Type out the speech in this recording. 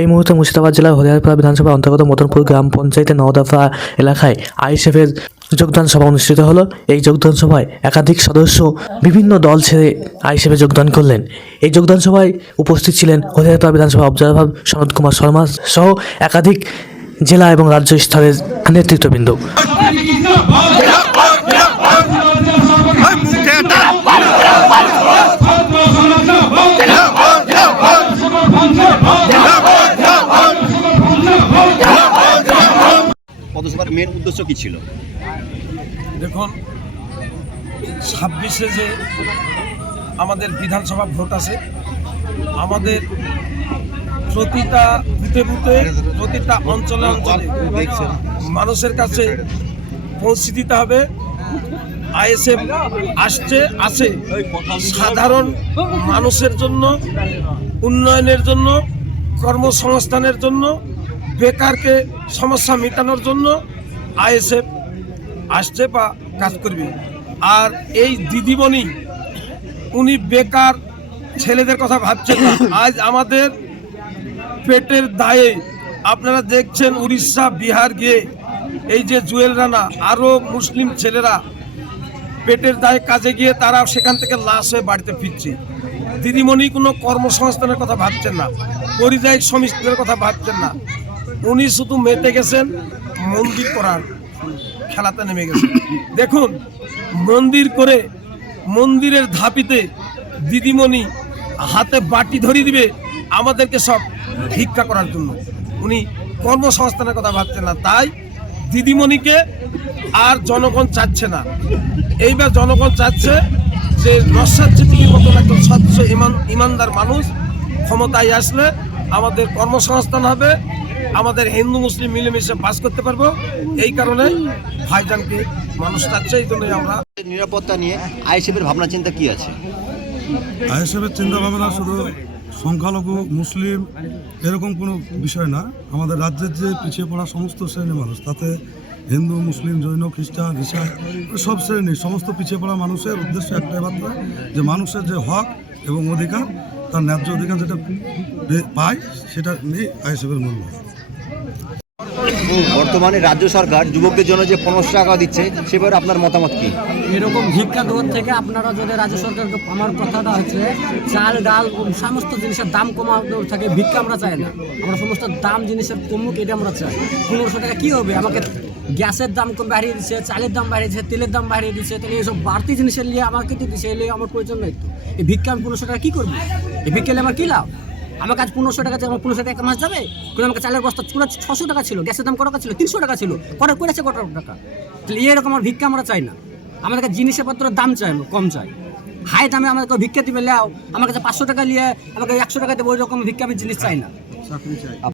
এই মুহূর্তে মুর্শিদাবাদ জেলার হরিহরপাড়া বিধানসভার অন্তর্গত মদনপুর গ্রাম পঞ্চায়েতের নওদাফা এলাকায় আইএসএফের যোগদান সভা অনুষ্ঠিত হলো। এই যোগদান সভায় একাধিক সদস্য বিভিন্ন দল ছেড়ে আইএসএফে যোগদান করলেন। এই যোগদান সভায় উপস্থিত ছিলেন হরিহরপাড়া বিধানসভা অবজারভার সনৎ কুমার শর্মা সহ একাধিক জেলা এবং রাজ্য স্তরের নেতৃত্ববৃন্দ। পদসভার মেন উদ্দেশ্য কি ছিল? দেখুন, 26-এ যে আমাদের বিধানসভা ভোট আছে, আমাদের প্রতিটা বুথে বুথে প্রতিটা অঞ্চলে অঞ্চলে মানুষের কাছে পৌঁছে দিতে হবে। আইএসএফ আছে সাধারণ মানুষের জন্য, উন্নয়নের জন্য, কর্মসংস্থানের জন্য, বেকারকে সমস্যা মেটানোর জন্য আইএসএফ আসছে বা কাজ করবে। আর এই দিদিমণি উনি বেকার ছেলেদের কথা ভাবছেন না। আজ আমাদের পেটের দায়ে আপনারা দেখছেন উড়িষ্যা বিহার গিয়ে এই যে জুয়েল রানা আরও মুসলিম ছেলেরা পেটের দায়ে কাজে গিয়ে তারা সেখান থেকে লাশ হয়ে বাড়িতে ফিরছে। দিদিমণি কোনো কর্মসংস্থানের কথা ভাবছেন না, পরিযায়ী শ্রমিকদের কথা ভাবছেন না। উনি শুধু মেতে গেছেন মন্দির করার খেলাতে নেমে গেছেন। দেখুন, মন্দির করে মন্দিরের ধাপিতে দিদিমণি হাতে বাটি ধরিয়ে দিবে আমাদেরকে সব ভিক্ষা করার জন্য। উনি কর্মসংস্থানের কথা ভাবছেন না, তাই দিদিমণিকে আর জনগণ চাচ্ছে না। এইবার জনগণ চাচ্ছে যে নস্যাৎ চিত্তির মতন একজন স্বচ্ছ ইমানদার মানুষ ক্ষমতায় আসলে আমাদের কর্মসংস্থান হবে, আমাদের হিন্দু মুসলিম মিলেমিশে বাস করতে পারবো। এই কারণে ভাইজানকে মানুষ চাচ্ছে, এই জন্যই আমরা। নিরাপত্তা নিয়ে আইএসএফের ভাবনা চিন্তা কি আছে? আইএসএফের চিন্তা ভাবনা শুধু সংখ্যালঘু মুসলিম এরকম কোনো বিষয় না। আমাদের রাজ্যের যে পিছিয়ে পড়া সমস্ত শ্রেণীর মানুষ, তাতে হিন্দু মুসলিম জৈন খ্রিস্টান ইসাই সব শ্রেণীর সমস্ত পিছিয়ে পড়া মানুষের উদ্দেশ্য একটাই মাত্র, যে মানুষের যে হক এবং অধিকার, তার ন্যায্য অধিকার যেটা পায় সেটা নিয়ে আইএসএফের মূল্য। বর্তমানে রাজ্য সরকার যুবকদের জন্য যে 1500 টাকা দিচ্ছে, সে ব্যাপারে আপনার মতামত কি? এরকম ভিক্ষা দেওয়ার থেকে আপনারা যদি রাজ্য সরকারকে, আমার কথাটা হচ্ছে চাল ডাল সমস্ত জিনিসের দাম কমানোর থাকে, ভিক্ষা আমরা চাই না। আমরা সমস্ত দাম জিনিসের কমুক, এটা আমরা চাই। 1500 টাকা কী হবে? আমাকে গ্যাসের দাম কম বাড়িয়ে দিচ্ছে, চালের দাম বাড়িয়ে দিচ্ছে, তেলের দাম বাড়িয়ে দিচ্ছে, তাহলে এইসব বাড়তি জিনিসের নিয়ে আমাকে দিচ্ছে, এলে আমার প্রয়োজন নেই। এই ভিক্ষা আমি 1500 টাকা কী করবো? এই ভিক্ষা আমার কী লাভ? আমার কাছে 1500 টাকা, আমার 1500 টাকা এক মাস যাবে? কিন্তু আমাকে চালের বস্তা 600 টাকা ছিল, গ্যাসের দাম কত টাকা ছিল? 300 টাকা ছিল, করেছে কত টাকা? তাহলে এরকম আমার ভিক্ষা আমরা চাই না। আমাদের কাছে জিনিসপত্রের দাম চাই, কম চাই। হাই দামে আমাকে ভিক্ষা দিবে, লেও আমার কাছে 500 টাকা নিয়ে আমাকে 100 টাকা দেবো, ওই রকম ভিক্ষা আমি জিনিস চাই না।